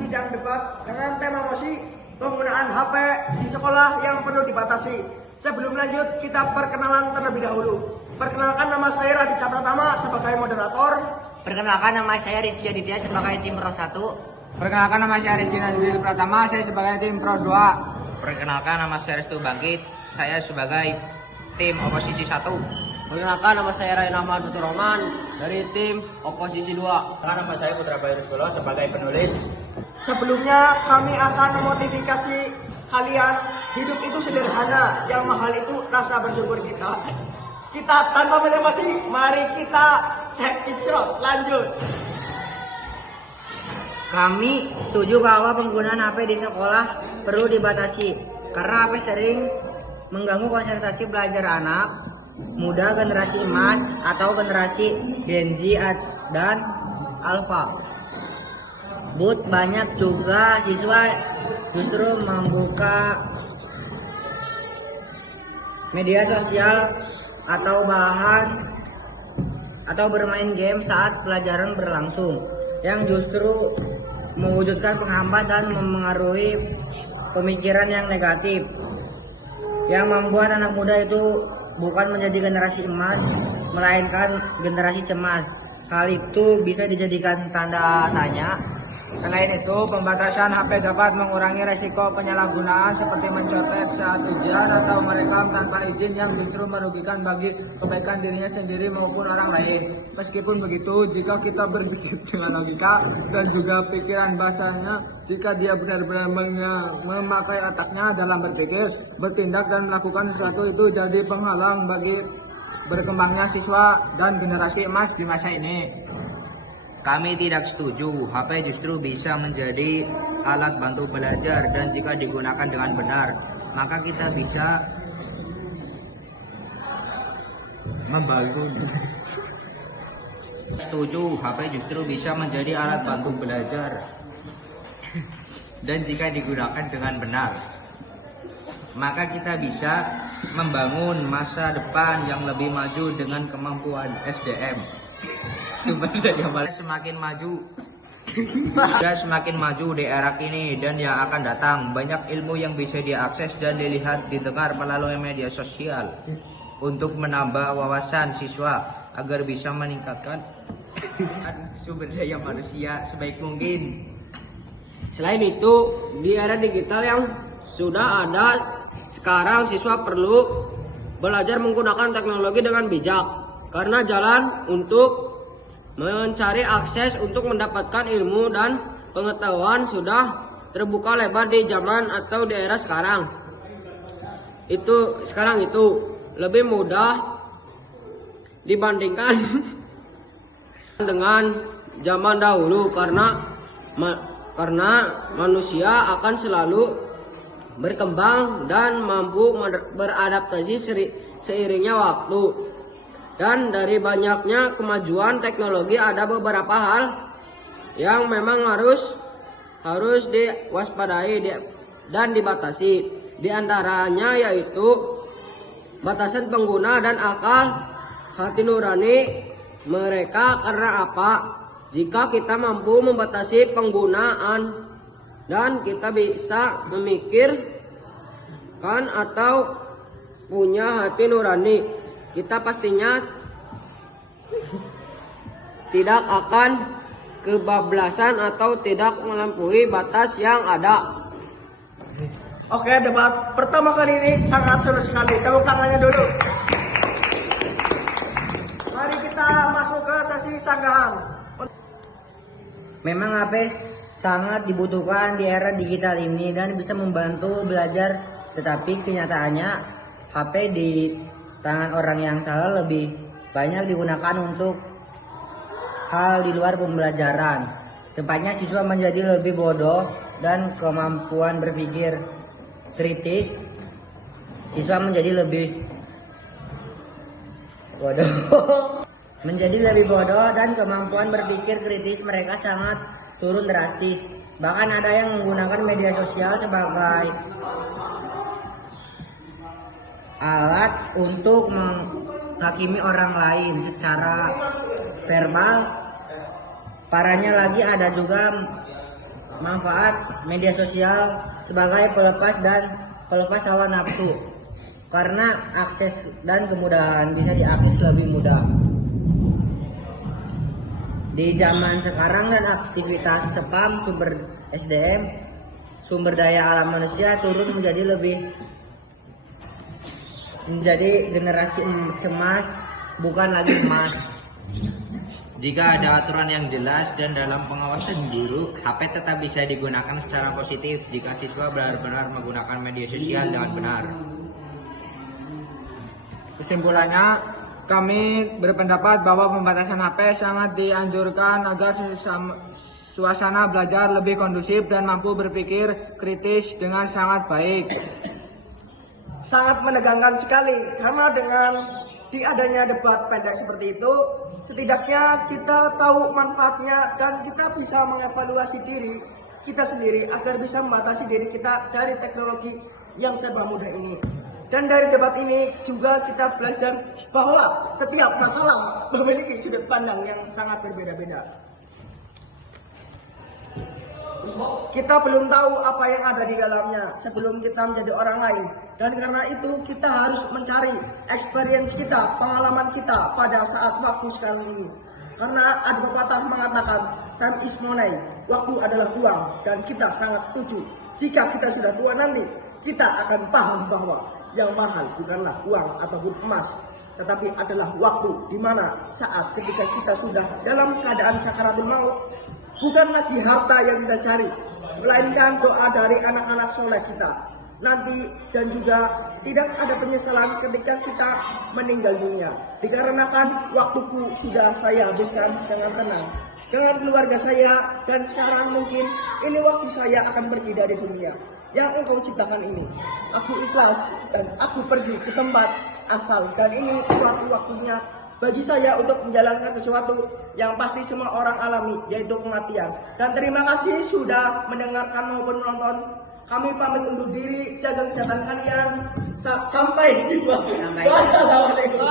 sidang debat dengan tema mosi penggunaan HP di sekolah yang perlu dibatasi. Sebelum lanjut, kita perkenalan terlebih dahulu. Perkenalkan, nama saya Raditya Pratama sebagai moderator. Perkenalkan, nama saya Rizky Aditya sebagai tim Pro 1. Perkenalkan, nama saya Rizky Nazril Pratama, saya sebagai tim Pro 2. Perkenalkan, nama saya Restu Bangkit, saya sebagai tim oposisi 1. Perkenalkan, nama saya Raina Ahmad Putu Roman dari tim oposisi 2. Nama saya Putra Bayu Rizkolo sebagai penulis. Sebelumnya kami akan memotivasi kalian, hidup itu sederhana, yang mahal itu rasa bersyukur kita. Kita tanpa basa-basi, mari kita cek kicrot, lanjut. Kami setuju bahwa penggunaan HP di sekolah perlu dibatasi karena HP sering mengganggu konsentrasi belajar anak muda generasi emas atau generasi Gen Z dan Alpha. Banyak juga siswa justru membuka media sosial atau bermain game saat pelajaran berlangsung, yang justru mewujudkan penghambat dan memengaruhi pemikiran yang negatif, yang membuat anak muda itu bukan menjadi generasi emas, melainkan generasi cemas. Hal itu bisa dijadikan tanda tanya. Selain itu, pembatasan HP dapat mengurangi resiko penyalahgunaan seperti mencontek saat ujian atau merekam tanpa izin yang justru merugikan bagi kebaikan dirinya sendiri maupun orang lain. Meskipun begitu, jika kita berpikir dengan logika dan juga pikiran bahasanya, jika dia benar-benar memakai otaknya dalam berpikir, bertindak dan melakukan sesuatu, itu jadi penghalang bagi berkembangnya siswa dan generasi emas di masa ini. Kami tidak setuju, HP justru bisa menjadi alat bantu belajar dan jika digunakan dengan benar, maka kita bisa membangun. Setuju, HP justru bisa menjadi alat bantu belajar dan jika digunakan dengan benar, maka kita bisa membangun masa depan yang lebih maju dengan kemampuan SDM. Sumber daya manusia semakin maju dan semakin maju di era kini dan yang akan datang. Banyak ilmu yang bisa diakses dan dilihat, didengar melalui media sosial untuk menambah wawasan siswa agar bisa meningkatkan sumber daya manusia sebaik mungkin. Selain itu, di era digital yang sudah ada sekarang, siswa perlu belajar menggunakan teknologi dengan bijak karena jalan untuk mencari akses untuk mendapatkan ilmu dan pengetahuan sudah terbuka lebar di zaman atau di era sekarang. Sekarang itu lebih mudah dibandingkan dengan zaman dahulu karena manusia akan selalu berkembang dan mampu beradaptasi seiringnya waktu. Dan dari banyaknya kemajuan teknologi, ada beberapa hal yang memang harus diwaspadai dan dibatasi. Di antaranya yaitu batasan pengguna dan akal hati nurani mereka. Karena apa? Jika kita mampu membatasi penggunaan dan kita bisa memikirkan atau punya hati nurani, kita pastinya tidak akan kebablasan atau tidak melampaui batas yang ada. Oke, debat pertama kali ini sangat seru sekali. Tepuk tangannya dulu. Mari kita masuk ke sesi sanggahan. Memang HP sangat dibutuhkan di era digital ini dan bisa membantu belajar, tetapi kenyataannya HP di tangan orang yang salah lebih banyak digunakan untuk hal di luar pembelajaran. Tepatnya siswa menjadi lebih bodoh dan kemampuan berpikir kritis. Siswa menjadi lebih bodoh dan kemampuan berpikir kritis mereka sangat turun drastis. Bahkan ada yang menggunakan media sosial sebagai alat untuk menghakimi orang lain secara verbal. Parahnya lagi, ada juga manfaat media sosial sebagai pelepas hawa nafsu. Karena akses dan kemudahan bisa diakses lebih mudah. Di zaman sekarang dan aktivitas spam sumber daya alam manusia turun menjadi generasi cemas, bukan lagi emas. Jika ada aturan yang jelas dan dalam pengawasan guru, HP tetap bisa digunakan secara positif jika siswa benar-benar menggunakan media sosial dengan benar. Kesimpulannya, kami berpendapat bahwa pembatasan HP sangat dianjurkan agar suasana belajar lebih kondusif dan mampu berpikir kritis dengan sangat baik. Sangat menegangkan sekali karena dengan diadanya debat pendek seperti itu, setidaknya kita tahu manfaatnya dan kita bisa mengevaluasi diri kita sendiri agar bisa membatasi diri kita dari teknologi yang serba mudah ini. Dan dari debat ini juga kita belajar bahwa setiap masalah memiliki sudut pandang yang sangat berbeda-beda. Kita belum tahu apa yang ada di dalamnya sebelum kita menjadi orang lain. Dan karena itu kita harus mencari experience kita, pengalaman kita pada saat waktu sekarang ini. Karena ada pepatah mengatakan time is money, waktu adalah uang. Dan kita sangat setuju jika kita sudah tua nanti, kita akan paham bahwa yang mahal bukanlah uang ataupun emas, tetapi adalah waktu, di mana saat ketika kita sudah dalam keadaan sakaratul maut, bukan lagi harta yang kita cari, melainkan doa dari anak-anak soleh kita nanti, dan juga tidak ada penyesalan ketika kita meninggal dunia, dikarenakan waktuku sudah saya habiskan dengan tenang dengan keluarga saya, dan sekarang mungkin ini waktu saya akan pergi dari dunia yang engkau ciptakan ini. Aku ikhlas dan aku pergi ke tempat asal, dan ini waktu-waktunya bagi saya untuk menjalankan sesuatu yang pasti semua orang alami, yaitu kematian. Dan terima kasih sudah mendengarkan maupun menonton. Kami pamit undur diri, jaga kesehatan kalian. Sampai jumpa. Wassalamualaikum.